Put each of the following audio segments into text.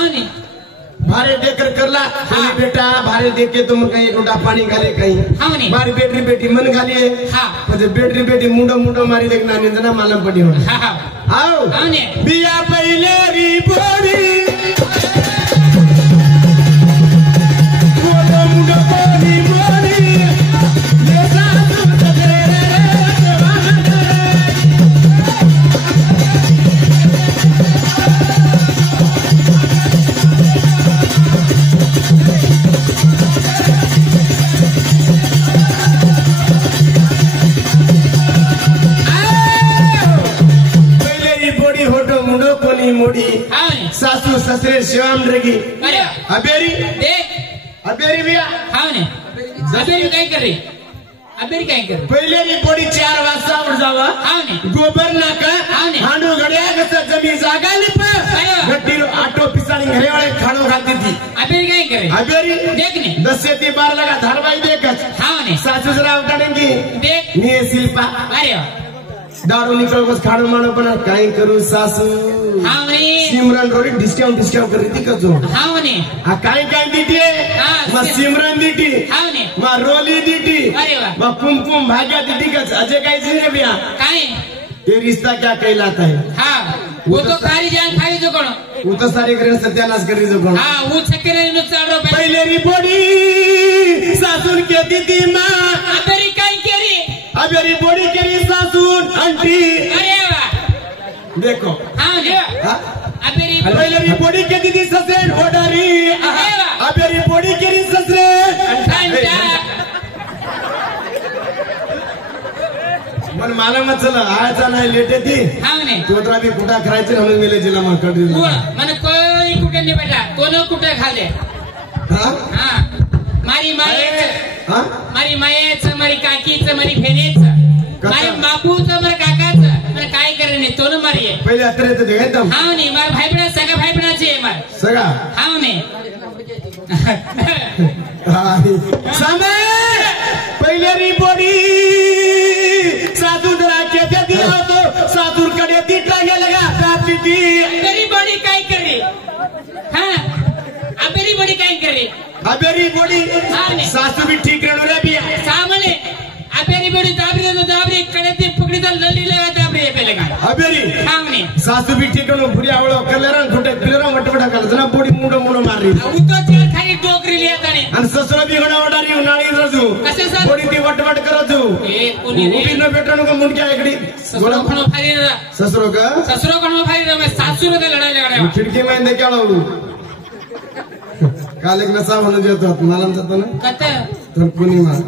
हाँ नहीं भारे देकर करला बोली बेटा भारे देख के तुम कहीं लोटा पानी गाले कहीं हाँ नहीं मारी बेटी मन गाली हाँ म्हणजे बेटी मुंडो मारी देखना निंजना मालूम पड़ी हो हाँ आओ हाँ नहीं बिया पहले री बोली वो मुंडो बोली ये सासू मोड़ी सासू ससुरे शिवाम रेगी अबेरी देख अबेरी भैया हाँ ने अबेरी काय कर रही अबेरी काय कर पहले री पोड़ी 4 वाजता उठ जावा हाँ ने गोबर नाका हांडू घड्या कसं जमीन जागा लिप गट्टीरो आटो पिसाणी घरे वाले खाणो खाती थी अबेरी काय करे अबेरी देख ने 10 से 12 लगा धारवाई देखच हाँ ने सासू जरा उठाडेंगी देख मी शिल्पा अरे दारू निकल बस खाणो माणो पण काय करू सासू हाँ नहीं सिमरन रोडी डिस्काउंट कर रही थी कजो हाँ नहीं आ काय दीटी मा सिमरन दीटी हाँ नहीं मा रोली दीटी अरे वाह मा कुमकुम भाग्या दीटी का अजय काय जी रे भैया काय ये रिश्ता क्या कहलाता है हाँ वो तो सारी जान खाई जो कौन वो तो सारे करे सत्यानाश करी जो कौन हाँ वो छक्के ने नुकसान रो पहले रिपोर्टी सासुर के दीदी माँ अबेरी काय केरी अबेरी बोड़ी केरी सासुर आंटी अरे वाह देखो हाँ अबेरी पहले रिपोर्टी के दीदी ससुर ओडरी अबेरी बोड़ी केरी ससुर मन मालूम चला आयचा नाही लेटे ती हाँ नहीं तो तर आम्ही कुठं करायचं म्हणून मेले जिला मग कडरी मन कोई कुठे नाही बेटा कोण कुठे खाले हाँ हाँ मारी मायेच हाँ मारी मायेच मारी काकीच मारी बहिणीच मारी बापूच मारी काकाच मला काय करे नाही तो न मारी पहिले अत्र येतं ते एकदम हाँ नहीं मार भाईबणा सगळ्या भाईबणाचे मार सगळा हाँ नहीं समय पहिले रिपोर्टी साधू जरा के दिया तो साधूर कडे ती टांगे लगा साथी ती अबेरी बॉडी काय करे हाँ अबेरी बॉडी काय करे अबेरी बॉडी सासू भी ठीक रहने रे भी सामने अबेरी बॉडी दाबरी तो दाबरी कडे ती पकड़ी तो लल्ली लगा दाबरी पे लगा अबेरी सामने सासू भी ठीक रहने बुरी आवड़ो कलरन फुटे पिलरन वटवटा कर जना बॉडी मुंडो मार रही उतो चार खाली टोकरी लिया ताने आणि ससुरा भी घडा वडारी उन्हाळी रजू कसे सर बॉडी ती वटवट करजू ए कोणी उभी न बेटनो को मुंडक्या एकडी ससुरो कोण फारी रा ससुरो का ससुरो कोण फारी रा मैं सासू रे लढाई लगा खिडकी में देखे आलो काल एक नसा म्हणून जेतो मालम जातो ना कत तर कोणी मार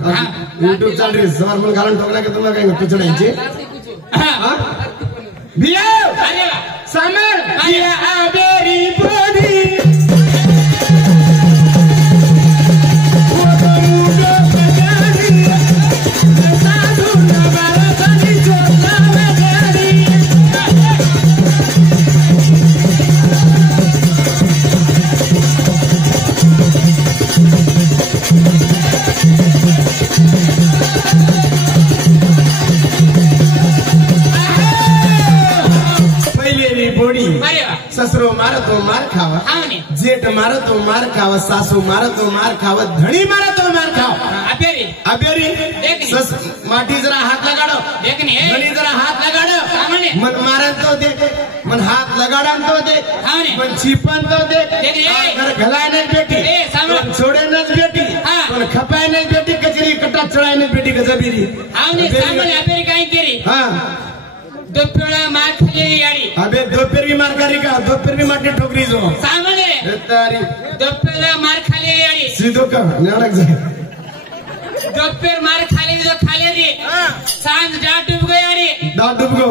YouTube चाल रही सवार मन घालून ठोकला की तुम्हाला काय पिचडायची हां बिया अरे समर बिया अबेरी बॉडी ससुरो मारो तो मार खावा जेठ मारो तो मार खावा सासू मारो तो मार खावा धनी मारो तो मार खावा अबेरी अबेरी माटी जरा हाथ लगाड़ो देखनी धनी जरा हाथ लगाड़ो मन मारन तो देख मन हाथ लगाड़न तो देख मन छिपन तो देख घर घलाय नहीं बेटी छोड़े नहीं बेटी खपाय नहीं बेटी कचरी कटा चढ़ाय नहीं बेटी गजबीरी अबेरी काय केरी हाँ दोपेड़ा मार खाली यारी अबे दोपेर भी मार करी का दोपेर भी मारने ठोकरी जो सामने तारी दोपेड़ा मार खाली यारी सीधो का नाटक जाए दोपेर मार खाली जो खाली दी सांझ डाट डूब गई यारी डाट डूब गो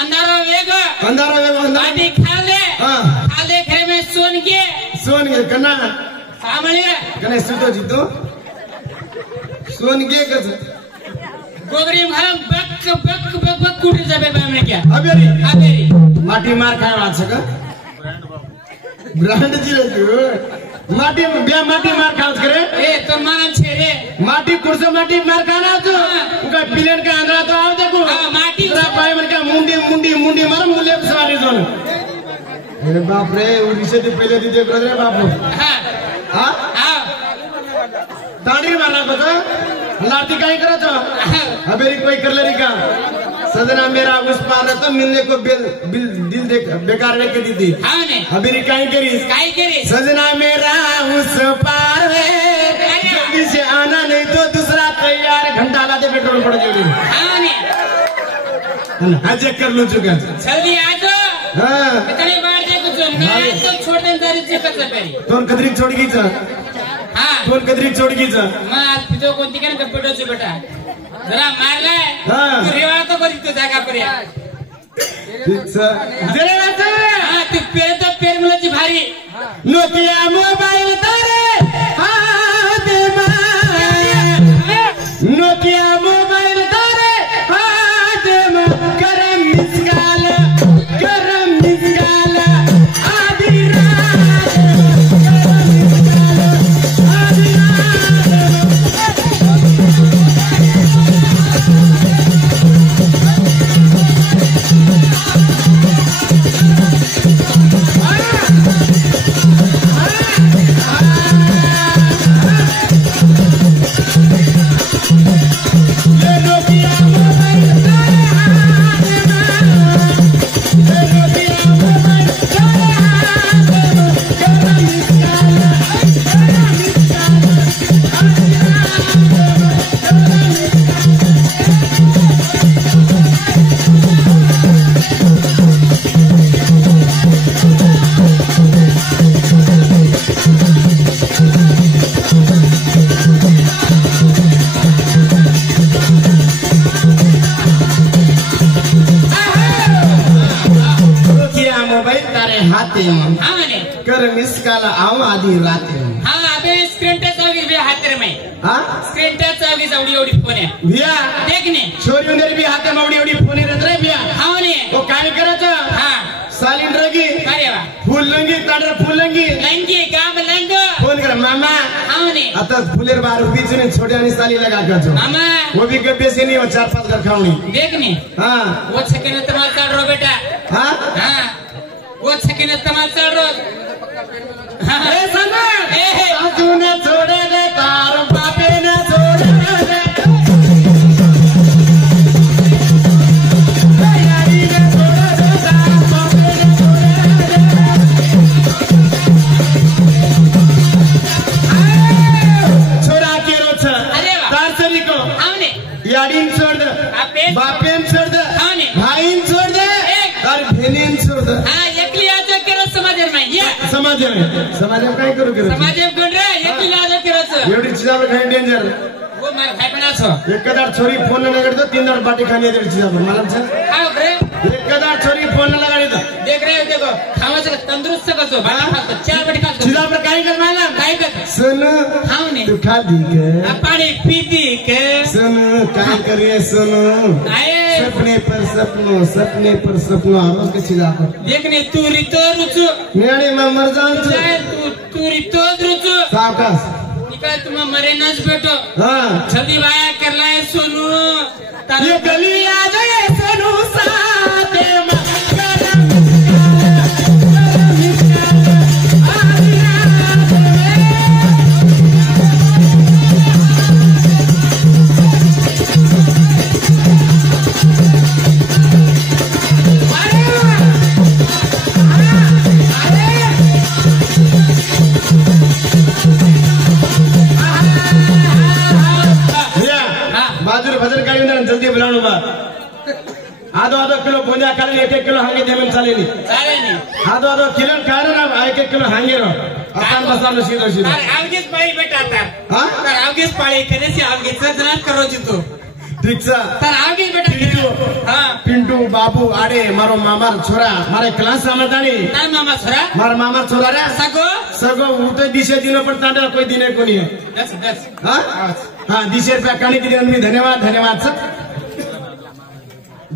अंधारा वेग आदि खाले खेरे में सोन के कना सामने कने सीधो जीतो सोन के कस गोगरी घरम बक कुटे जाबे बामने क्या अबेरी माटी मार खाय वाच का ब्रांड जी रे माटी मार खास करे ए तो मारन छे रे माटी कुर्से माटी मार खाना तो उका पिलन का अंदर तो आओ देखो माटी पाय मन का मुंडी मार मुले सवारी जोन अरे बाप रे उडीशे ते पहिले तिथे रे बापू ताड़ी मारना पता लाठी कहीं करो तो अबे कोई कर ले का सजना मेरा उस पार रहता मिलने को दिल देख बेकार लेके दी थी अबे कहीं करी सजना मेरा उस पार है जल्दी से आना नहीं तो दूसरा तैयार घंटा लाते पेट्रोल पड़ जोड़ी आज कर लू चुका जल्दी आ जाओ कितने बार देखो मैं तो छोड़ दे दारी से कसं पेरी दोन कदरी छोड़ की दोन कदरी छोड़ की मग आज पितो कोणती काय कम्प्युटरची बेटा जरा मारलाय तू रेवा तो करी तू जागा पर्यंत तू पेर तर पेर मुलाची भारी नोकिया मोबाईल तारे नोकिया मोबाईल तारे करम मिसकाल आधी रात कर मिस काल आव आधी रात अबे स्क्रीन टच आवी बे हातेर में स्क्रीन टच आवी एवढी एवढी फोन आहे भैया देखने छोरी उधर भी हाथे में एवढी फोन रहत रे भैया ने तो काय करत सालीन रगी अरे वा फूल लंगी ताडर फूल लंगी काम लंग फोन कर मामा ने आता फुलेर बार बीच में छोटे आणि साली लगा कर जो मामा वो भी गब्बे से नहीं वो 4-5 घर खाऊंगी देखने वो छकेने तमाल चल रो बेटा वो छकेने तमाल चल रो ए सना तूने छोड़े रे तार बापे ने छोड़े रे यारी ने छोड़े रे तार बापे ने छोड़े रे छोरा के रोछ तार सरी को हमने यारी ने छोड़ दे बापे ने छोड़ दे भाई ने छोड़ दे और बहनी ने छोड़ दे एकली आज केलं समाज में काय करू समाज कोण रे एकली आज केलं एवढी चिजावर काही डेंजर वो मार भाई बना छो एकदार छोरी फोन न लगाडी तो 3 दार बाटी खानी आहे चिजावर मला सांग रे एकदार छोरी फोन न लगाडी तो देख रहे हो देखो खावाचं तंदुरुस्त कसो बाटी खातो 4 बाटी खातो चिजावर काय कर मला काय कर सुन खावने तू खादी के पाणी पीती के सुन काय करिए सुन सपने पर सपनों आरोज के चिजावर देखने तू रितो रुचु नेणे में मर जाऊं तू रितो रुचु सावकाश काय तुम मरे नच बेटो जल्दी वाया करलाय सोनू ये गली आ जाए सोनू साथे जल्दी बुलावणो बा आधो किलो भोजा काली 1 किलो हांगे देमन चालेनी आधो किलो कारण 1 किलो हांगे रो आपण बसालो सीधो आवगेच पाळी बेटा आता आवगेच पाळी करेसी आवगेचा जरा करो जितो ठीक सा आवगेच बेटा पिंटू बाबू आडे मारो मामार छोरा मारे क्लास समझदानी मामा छोरा मार मामार छोरा रे सगो उते दिशे दिनो पण तांडा कोई दिने कोनी है 10 हां 200 रुपया काणी दिले मी धन्यवाद सर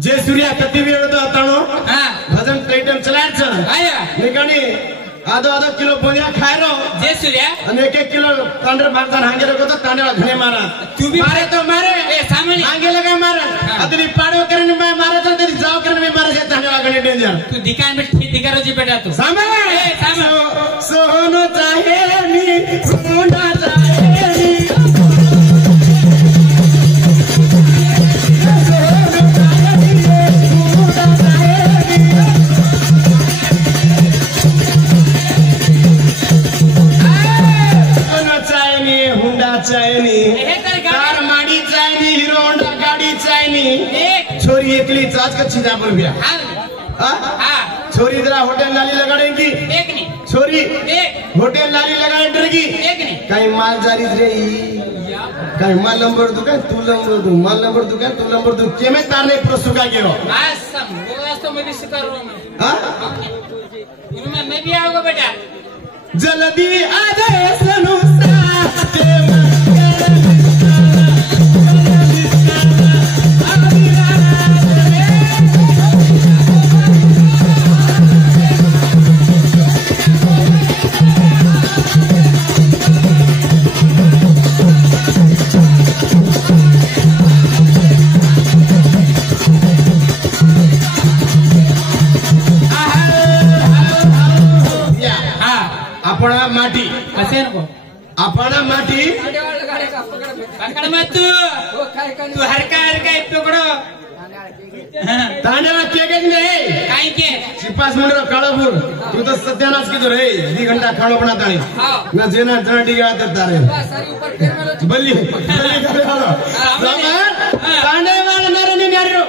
जय सूर्या कति वेळ तो अताणो भजन टाइटम चलायचं निकाणी आधो आधो किलो बोलिया खाए रो जे सूर्या અને 1 કિલો તાંડર ભારતા હાંગે લગો તો તાંડેવા ઘણે મારા તું બી મારે તો મારે એ સામે હાંગે લગા મારા અદરી પાડો કરીને મે મારે તો તેરી જાવ કરીને મારે છે તાંડેવા ઘણે ડેન્જર તું દિકાન में खेती करो जी बेटा तू સામે ए सामे સોનો ચાહે ની સોના ચાહે ની चायनी कार माडी चायनी हीरो होंडा गाड़ी चायनी छोरी एकली चाच का चीजा बोल गया हाँ छोरी इधर होटल नाली लगाड़ेगी एक नहीं छोरी एक होटल नाली लगाड़ेगी एक नहीं कहीं माल जारी रही कहीं माल नंबर दुकान तू नंबर दू माल नंबर दुकान तू नंबर दू के में तारने प्रस्तुका के हो आसम वो रास्ता में भी सिखा रहा हूँ हाँ मैं भी आऊँगा बेटा जल्दी आ जाए सनु साथे अपना माटी कसे नको अपना माटी पकड़ मत तू हरका टुकड़ो तांडवा के नहीं काय के चिपास मुंडो काळोपूर तू तो सत्यानाश कीधो रे 2 घंटा खाणो पण ताणी ना जेना जणडी गात तारे बल्ली करे हालो तांडवा नरनी न्यारो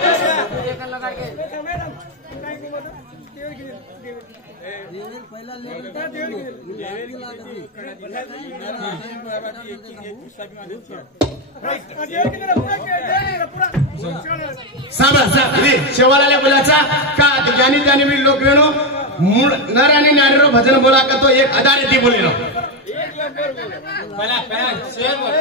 शेवाला बोलाचा का ज्ञानी त्याने मी लोक वेणो मूळ नर आणि नारीरो भजन बोला का तो एक आधार ती बोलेलो पहला शेर बोल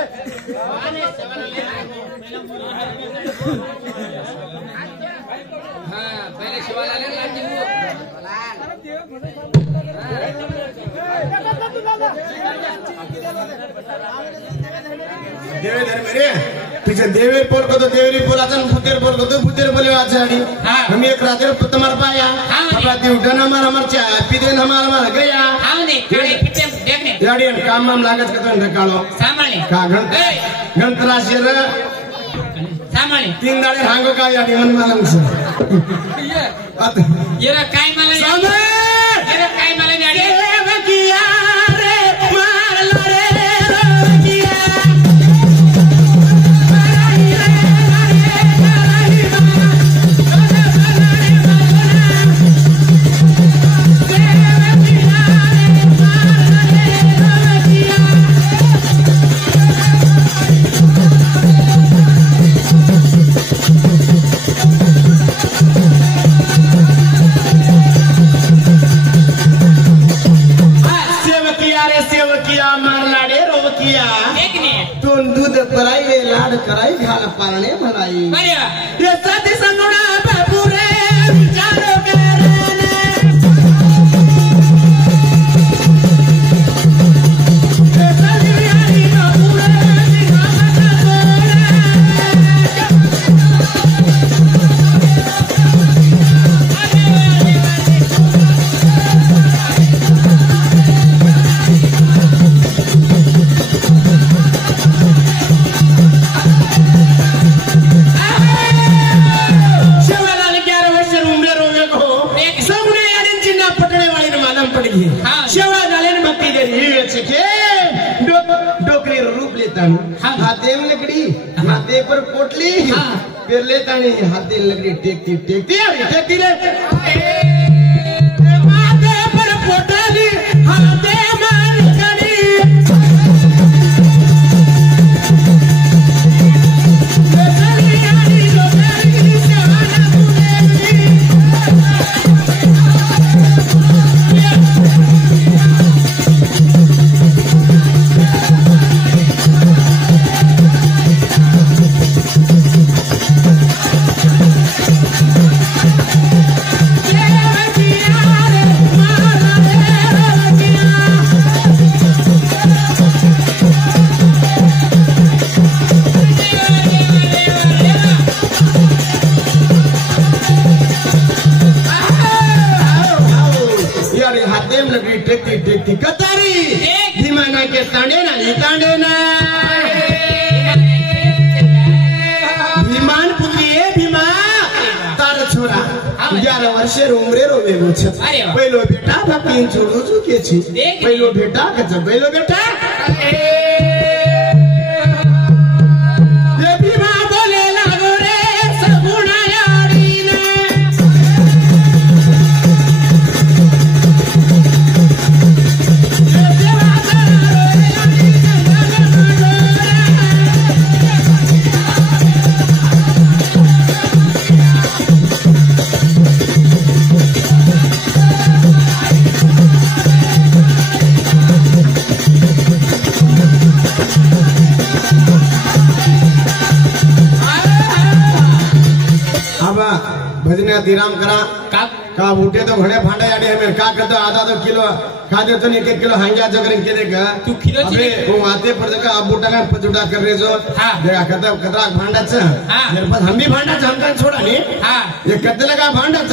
हां पहले शिवाला ले लाती देवे धर्म रे तुझे देवे बोल को तो देवरी बोलाचा भूतेर बोल को तो भूतेर बोले आचारी हम एक रात रे तुम्हार पाया अपना दी उठना मार मार चा पीदे न मार मार गया हां ने काळे पिटे देखने याडी काम माम लागत का तो ढकाळो सामाने का गणतरा शेर सामाने 3 दाडे हांगो का याडी मन मालम छे येरा काय मला सामे येरा काय मला याडी बकिया रे मारला रे कराई लाड कराई घाल पारणे म्हणाई यासाठी संगुणा बापू रे विचारो हाथे पर पोटली फिर लेता नहीं हाथे लकड़ी टेकती टेकती ले माथे पर पोटली हाथे मार कड़ी Yeah. व्यक्ति कतारी भीमाना के तांडे ना ये तांडे ना भीमान पुत्री है भीमा तार छोरा 11 वर्षे उमरे रो वेगो छे पहिलो बेटा भक्तिन छोडो छु के छी पहिलो बेटा के छ पहिलो बेटा ये भीमा बोले लागो रे सगुणा यारी ने ये देवा भजने दिराम करा का उठे तो घड़े फांडा यानी हमें का करता आधा तो किलो खा दे तो 1-1 किलो हांगा जगरिंग के देगा तू किलो अबे वो आते पर जगह अब बूटा का पचुड़ा कर रहे जो देखा कहता कतरा भांडा छ मेरे पास हम भी भांडा छ हमका छोड़ा नहीं ये कते लगा भांडा छ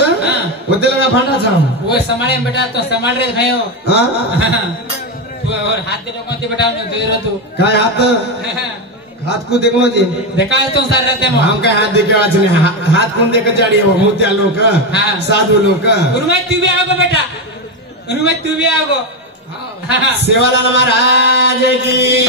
कते लगा भांडा छ वो संभाले बेटा तो संभाल रहे भाई हो हां तू और हाथ दे लोगों से बेटा दे रहा तू काय हाथ को देखलो जी देखा है तो सर रहते हम का हाथ देखे वाला नहीं हाथ कौन देकर जाड़ी है वो मोतिया लोग साधु लोग गुरुमत तू भी आओगे बेटा गुरुमत तू भी आओगे सेवालाल महाराज की